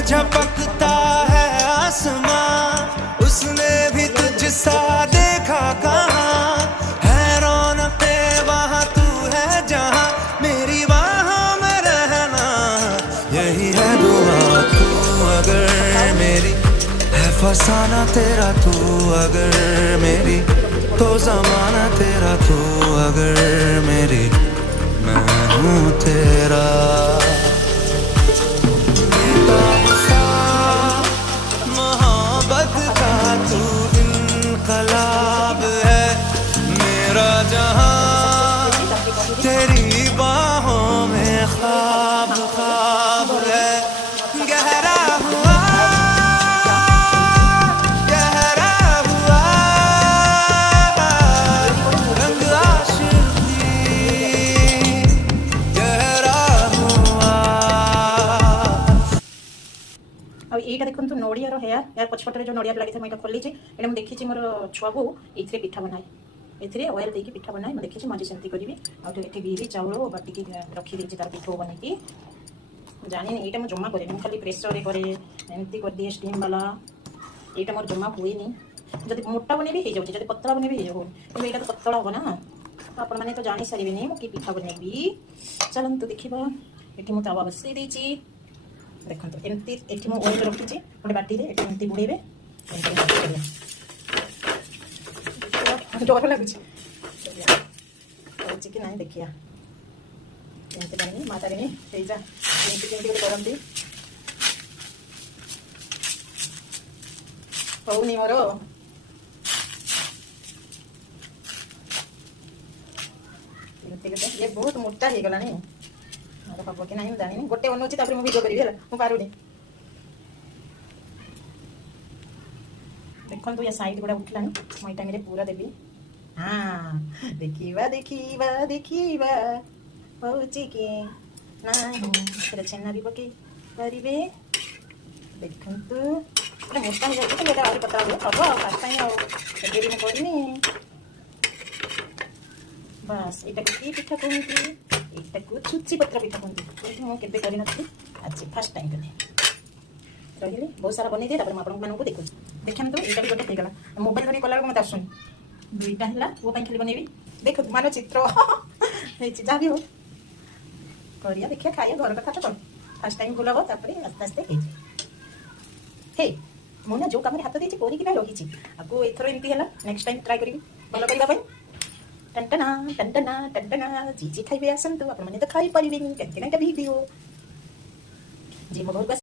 में झपकता है आसमां, उसने भी तुझसा देखा कहाँ, है रौनके वहाँ तू है जहाँ, मेरी बाहों में रहना यही है दुआ। तू अगर मेरी है फसाना तेरा, तू अगर मेरी तो जमाना तेरा, तू अगर मेरी मैं हूँ तेरा। मोहब्बत का तू इनकलाब है, मेरा जहां तेरी बाहों में ख्वाब ख्वाब है। गहरा हुआ गहरा हुआ रंग आशिकी, गहरा हुआ। ଆଉ ଏଇଟା ଦେଖନ୍ତୁ ନଡ଼ିଆର ହେୟାର, ୟାର ପଛପଟରେ ଯେଉଁ ନଡ଼ିଆ ଲାଗିଥାଏ ମୁଁ ଏଇଟା ଖୋଲିଛି। ଏଇଟା ମୁଁ ଦେଖିଛି ମୋର ଛୁଆକୁ ଏଇଥିରେ ପିଠା ବନାଏ, ଏଥିରେ ଅଏଲ୍ ଦେଇକି ପିଠା ବନାଏ। ମୁଁ ଦେଖିଛି, ମୁଁ ଆଜି ସେମିତି କରିବି। ଆଉ ଏଠି ବିରି ଚାଉଳ ବାଟିକି ରଖିଦେଇଛି ତାର ପିଠଉ ବନେଇକି। ଜାଣିନି ଏଇଟା ମୁଁ ଜମା କରେନି, ମୁଁ ଖାଲି ପ୍ରେସରରେ କରେ, ଏମିତି କରିଦିଏ ଷ୍ଟିମ୍ ବାଲା। ଏଇଟା ମୋର ଜମା ହୁଏନି। ଯଦି ମୋଟା ବନେଇବି ହେଇଯାଉଛି, ଯଦି ପତଳା ବନେଇବି ହେଇଯାଉନି, କିନ୍ତୁ ଏଇଟା ତ ପତଳା ହବ ନା। ତ ଆପଣମାନେ ତ ଜାଣିସାରିବେନି ମୁଁ କି ପିଠା ବନେଇବି। ଚାଲନ୍ତୁ ଦେଖିବା। ଏଠି ମୁଁ ତାୱା ବସେଇ ଦେଇଛି। ଦେଖନ୍ତୁ ଏମିତି ଏଠି ମୁଁ ଅଏଲ୍ ରଖିଛି ଗୋଟେ ବାଟିରେ, ଏଠି ଏମିତି ବୁଡ଼େଇବେ, ଡର ଲାଗୁଛି ହେଉଛି କି ନାହିଁ ଦେଖିବା। ଏମିତି ଜାଣିନି ମା ତାରିଣୀ ହେଇଯା, ଏମିତି କେମିତି ଗୋଟେ କରନ୍ତି। ହଉନି ମୋର, ଏମିତି ଗୋଟେ ଇଏ ବହୁତ ମୋଟା ହେଇଗଲାଣି। ମୋର ହବ କି ନାହିଁ ମୁଁ ଜାଣିନି। ଗୋଟେ ବନଉଛି ତାପରେ ମୁଁ ଭିଡ଼ିଓ କରିବି ହେଲା, ମୁଁ ପାରୁନି। ଦେଖନ୍ତୁ ୟା ସାଇଡ୍ ଗୁଡ଼ା ଉଠିଲାଣି, ମୁଁ ଏଇ ଟାଇମ୍ରେ ପୁରା ଦେବି। ହଁ ଦେଖିବା ଦେଖିବା ଦେଖିବା ହେଉଛି କି ନାହିଁ। ଏଥିରେ ଛେନା ବି ପକେଇ ପାରିବେ। ଦେଖନ୍ତୁ ଏଇଟା ମୋଟା ହେଇଯାଉଛି, କିନ୍ତୁ ଏଇଟା ଆହୁରି ପତଳା ହବ ଆଉ ଫାଷ୍ଟ ଟାଇମ୍, ଆଉ ଏବେ ବି ମୁଁ କରିନି। ବାସ୍ ଏଇଟାକୁ କି ପିଠା କୁହନ୍ତି? ଏଇଟାକୁ ଛୁଞ୍ଚି ପତ୍ର ପିଠା କୁହନ୍ତି। କିନ୍ତୁ ମୁଁ କେବେ କରିନଥିଲି, ଆଜି ଫାଷ୍ଟ ଟାଇମ୍ କଲି। ରହିଲି ବହୁତ ସାରା ବନେଇଦିଏ, ତାପରେ ମୁଁ ଆପଣମାନଙ୍କୁ ଦେଖୁଛି। ଦେଖନ୍ତୁ ଏଇଟା ବି ଗୋଟେ ହେଇଗଲା। ମୋବାଇଲ ଧରିକି କଲାବେଳକୁ ମୋତେ ଆସୁନି। ଦୁଇଟା ହେଲା, ପୁଅ ପାଇଁ ଖାଲି ବନେଇବି। ଦେଖନ୍ତୁ ମାନଚିତ୍ର ହେଇଛି, ଯାହା ବି ହଉ କରିବା, ଦେଖିବା, ଖାଇବା, ଘର କଥା ତ କଣ। ଫାଷ୍ଟ ଟାଇମ୍ ଭୁଲ ହବ, ତାପରେ ଆସ୍ତେ ଆସ୍ତେ ହେଇଯିବ। ହେ ମୁଁ ନା ଯେଉଁ କାମରେ ହାତ ଦେଇଛି କରିକିନା ରହିଛି, ଆଗକୁ ଏଥର ଏମିତି ହେଲା, ନେକ୍ସଟ ଟାଇମ୍ ଟ୍ରାଏ କରିବି ଭଲ କରିବା ପାଇଁ। ଟଣ୍ଟନା ଟଣ୍ଟନା ଟଣ୍ଟନା ଜିଜି ଖାଇବେ ଆସନ୍ତୁ। ଆପଣମାନେ ତ ଖାଇପାରିବେନି, କାହିଁକି ନା ଏଇଟା ଭିଡ଼ିଓ। ଯେ ମୋ ଘରକୁ